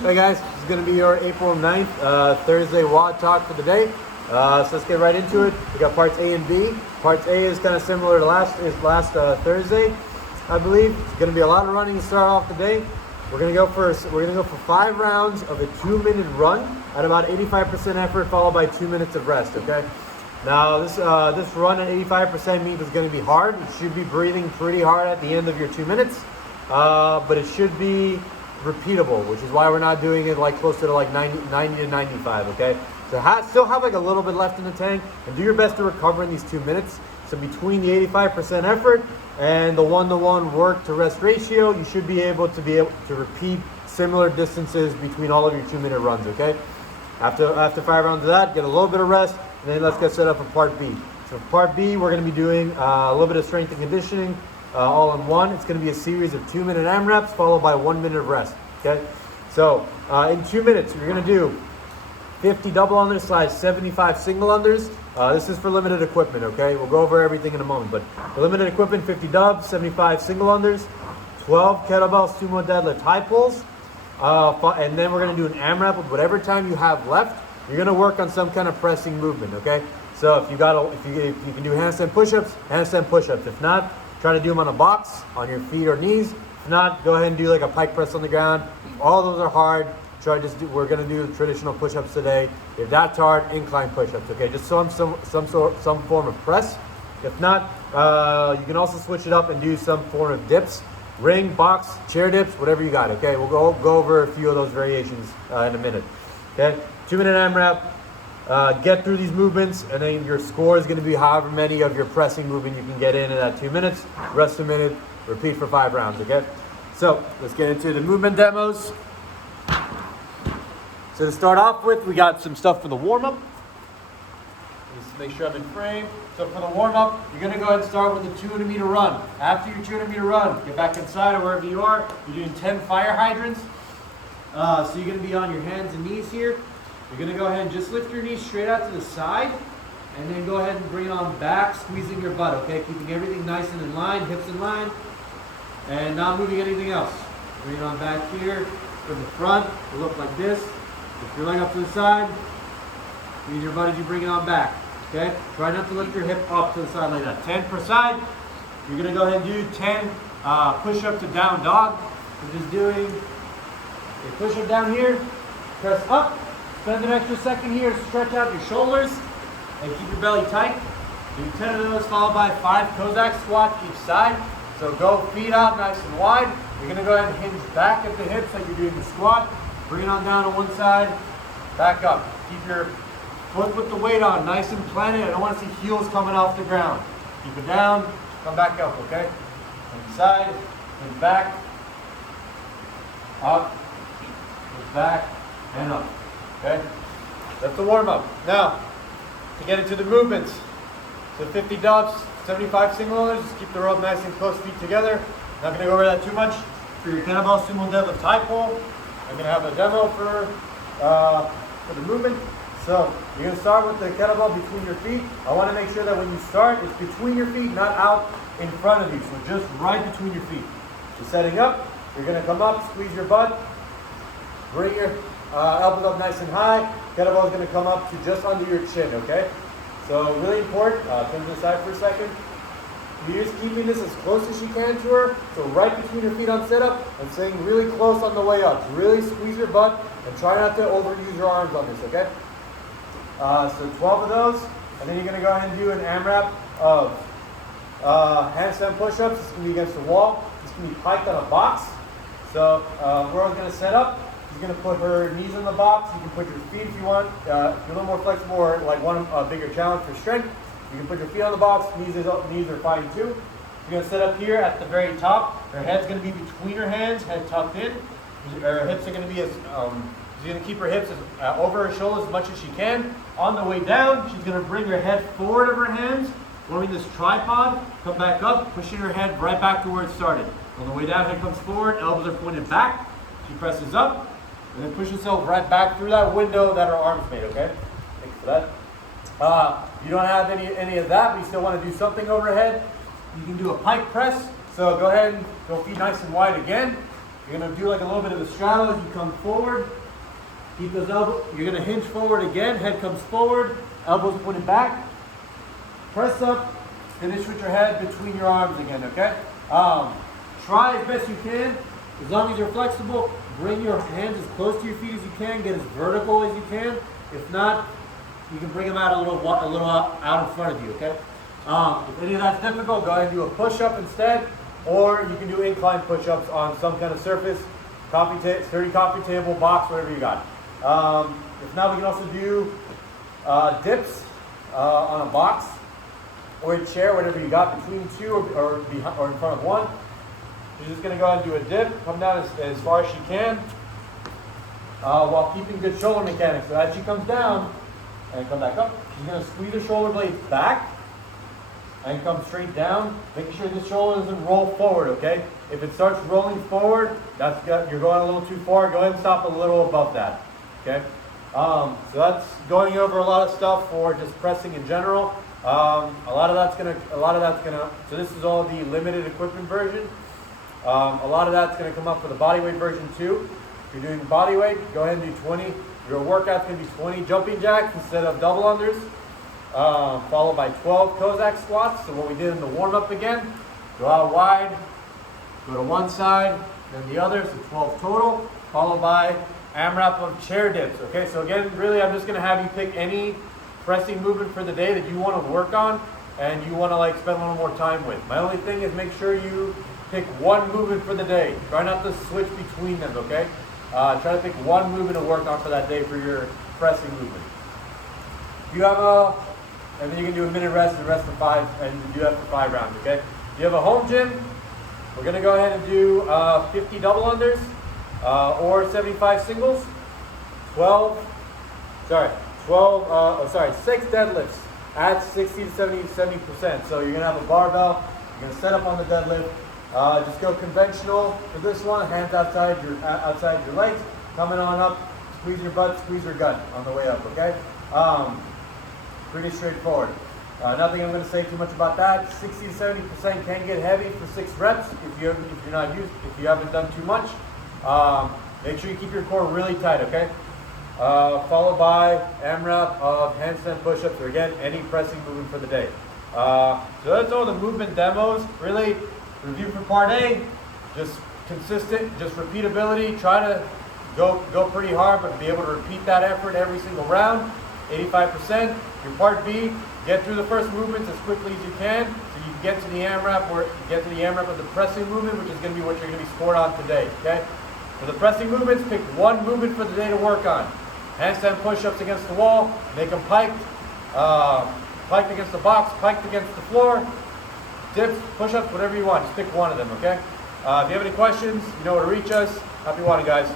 Hey guys, this is going to be your April 9th, Thursday WOD talk for the day. So let's get right into it. We got parts A and B. Parts A is kind of similar to last Thursday, I believe. It's going to be a lot of running to start off the day. We're going to go for 5 rounds of a 2-minute run at about 85% effort, followed by 2 minutes of rest. Okay. Now this run at 85% means it's going to be hard. You should be breathing pretty hard at the end of your 2 minutes, but it should be repeatable, which is why we're not doing it like closer to like 90 to 95. Okay, so still have like a little bit left in the tank, and do your best to recover in these 2 minutes. So between the 85% effort and the 1-to-1 work to rest ratio, you should be able to repeat similar distances between all of your 2-minute runs. Okay, after 5 rounds of that, get a little bit of rest, and then let's get set up for part B. So for part B, we're going to be doing a little bit of strength and conditioning. All in one. It's going to be a series of 2-minute AMRAPs followed by 1 minute of rest. Okay, so in 2 minutes, we're going to do 50 double unders / 75 single unders. This is for limited equipment. Okay, we'll go over everything in a moment, but for limited equipment, 50 dubs, 75 single unders, 12 kettlebell sumo deadlift high pulls, and then we're going to do an AMRAP with whatever time you have left. You're going to work on some kind of pressing movement. Okay, so if you can do handstand push-ups, handstand push-ups. If not, try to do them on a box, on your feet or knees. If not, go ahead and do like a pike press on the ground. If all those are hard, we're gonna do traditional push-ups today. If that's hard, incline push-ups, okay? Just some form of press. If not, you can also switch it up and do some form of dips. Ring, box, chair dips, whatever you got, okay? We'll go over a few of those variations in a minute, okay? 2-minute AMRAP. Get through these movements, and then your score is going to be however many of your pressing movement you can get in that 2 minutes. Rest a minute, repeat for 5 rounds, okay? So let's get into the movement demos. So to start off with, we got some stuff for the warm-up. Just make sure I'm in frame. So for the warm-up, you're going to go ahead and start with a 200-meter run. After your 200-meter run, get back inside or wherever you are. You're doing 10 fire hydrants. So you're going to be on your hands and knees here. You're going to go ahead and just lift your knees straight out to the side, and then go ahead and bring it on back, squeezing your butt, okay? Keeping everything nice and in line, hips in line, and not moving anything else. Bring it on back here from the front. It'll look like this. Lift your leg up to the side. Squeeze your butt as you bring it on back, okay? Try not to lift your hip up to the side like that. 10 per side. You're going to go ahead and do 10 push-up to down dog. We're just doing a push-up down here, press up. Spend an extra second here to stretch out your shoulders and keep your belly tight. Do 10 of those followed by 5 Cossack squats each side. So go feet out nice and wide. You're going to go ahead and hinge back at the hips like you're doing the squat. Bring it on down to one side, back up. Keep your foot with the weight on, nice and planted. I don't want to see heels coming off the ground. Keep it down, come back up, okay? Inside, and back, up, back, and up. Okay, that's the warm-up. Now, to get into the movements, so 50 dubs, 75 single unders, just keep the rope nice and close, feet together. Not gonna go over that too much. For your kettlebell sumo deadlift high pull, I'm gonna have a demo for the movement. So, you're gonna start with the kettlebell between your feet. I wanna make sure that when you start, it's between your feet, not out in front of you. So just right between your feet. So setting up, you're gonna come up, squeeze your butt, bring your elbows up nice and high. Kettlebell is going to come up to just under your chin, okay? So really important, turn to the side for a second. You're just keeping this as close as you can to her. So right between your feet on setup and staying really close on the way up. Really squeeze your butt and try not to overuse your arms on this, okay? So 12 of those. And then you're going to go ahead and do an AMRAP of handstand push-ups. This is going to be against the wall. This can be piked on a box. So we're going to set up. She's going to put her knees in the box. You can put your feet if you want. If you're a little more flexible or like want a bigger challenge for strength, you can put your feet on the box. Knees are fine too. You're going to set up here at the very top. Her head's going to be between her hands, head tucked in. Her hips are going to be she's going to keep her hips over her shoulders as much as she can. On the way down, she's going to bring her head forward of her hands, forming this tripod. Come back up, pushing her head right back to where it started. On the way down, head comes forward, elbows are pointed back. She presses up. And then push yourself right back through that window that our arms made, okay? Thanks for that. You don't have any of that, but you still want to do something overhead. You can do a pike press. So go ahead and go feet nice and wide again. You're going to do like a little bit of a straddle as you come forward. Keep those elbows. You're going to hinge forward again. Head comes forward. Elbows pointed back. Press up. Finish with your head between your arms again, okay? Try as best you can. As long as you're flexible, bring your hands as close to your feet as you can. Get as vertical as you can. If not, you can bring them out a little out in front of you, okay? If any of that's difficult, go ahead and do a push-up instead. Or you can do incline push-ups on some kind of surface, sturdy coffee table, box, whatever you got. If not, we can also do dips on a box or a chair, whatever you got between two or in front of one. You're just going to go ahead and do a dip, come down as far as you can while keeping good shoulder mechanics. So as she comes down and come back up, she's going to squeeze her shoulder blades back and come straight down, making sure the shoulder doesn't roll forward, okay? If it starts rolling forward, you're going a little too far. Go ahead and stop a little above that, okay? So that's going over a lot of stuff for just pressing in general. A lot of that's gonna, so this is all the limited equipment version. A lot of that's gonna come up for the bodyweight version too. If you're doing bodyweight, go ahead and do 20. Your workout's gonna be 20 jumping jacks instead of double unders. Followed by 12 Cossack squats. So what we did in the warm-up again, go out wide, go to one side, then the other, so 12 total, followed by AMRAP of chair dips. Okay, so again, really I'm just gonna have you pick any pressing movement for the day that you want to work on and you want to like spend a little more time with. My only thing is make sure you pick one movement for the day. Try not to switch between them, okay? Try to pick one movement to work on for that day for your pressing movement. If you have and then you can do a minute rest and rest for 5, and do that for 5 rounds, okay? If you have a home gym, we're gonna go ahead and do 50 double unders or 75 singles, 6 deadlifts at 60 to 70%. So you're gonna have a barbell, you're gonna set up on the deadlift, just go conventional for this one, hands outside your legs, coming on up, squeeze your butt, squeeze your gut on the way up, okay? Pretty straightforward. Nothing I'm going to say too much about that. 60 to 70% can get heavy for 6 reps if you haven't done too much. Make sure you keep your core really tight, okay? Followed by AMRAP of handstand push-ups, or again, any pressing movement for the day. So that's all the movement demos. Really, review for part A, just consistent, just repeatability. Try to go pretty hard, but be able to repeat that effort every single round. 85%. Your part B, get through the first movements as quickly as you can, so you can get to the AMRAP, or get to the AMRAP of the pressing movement, which is going to be what you're going to be scored on today. Okay. For the pressing movements, pick one movement for the day to work on. Handstand push-ups against the wall, make them piked, piked against the box, piked against the floor, dips, push-ups, whatever you want. Just pick one of them. Okay. If you have any questions, you know where to reach us. Happy WODing, guys.